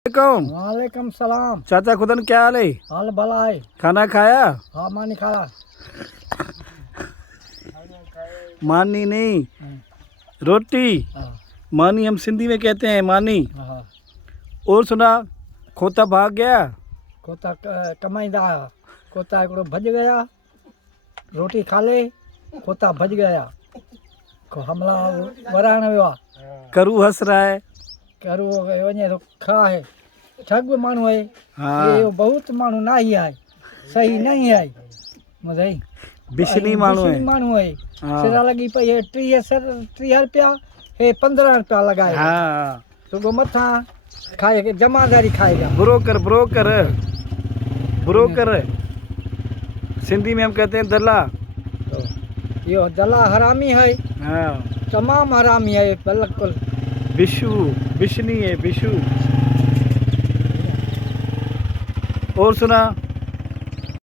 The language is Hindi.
वालेकुम। वालेकुम सलाम। चाचा खुदन क्या हाल है? हाल भला है। खाना खाया? हाँ मानी खाया। मानी नहीं, हाँ, रोटी। हाँ, मानी हम सिंधी में कहते हैं, मानी। हाँ। और सुना, खोता भाग गया? कोता कमाईंदा आया। कोता हिकिड़ो भॼ गया। रोटी खा ले। कोता भॼ गया। को हमला वराइण वियो आहे। करू हंस रहा है। करू वञे थो खाए। ठग माण्हू आहे। हाँ, ये बहुत माण्हू नाही आहे। सही नहीं आहे मुझे। बिशनी माण्हू है। माण्हू आहे। हाँ। सिरा लॻी पई है 30 रुपया। हे 15 रुपया लॻाए। हाँ, सुबह मथा खाए के जमादारी खाएगा। Broker broker broker. सिंधी में हम कहते हैं दल्ला। यो दला हरामी है। हाँ, तमाम हरामी है बिल्कुल। बिशु, बिशनी है बिशु। और सुना,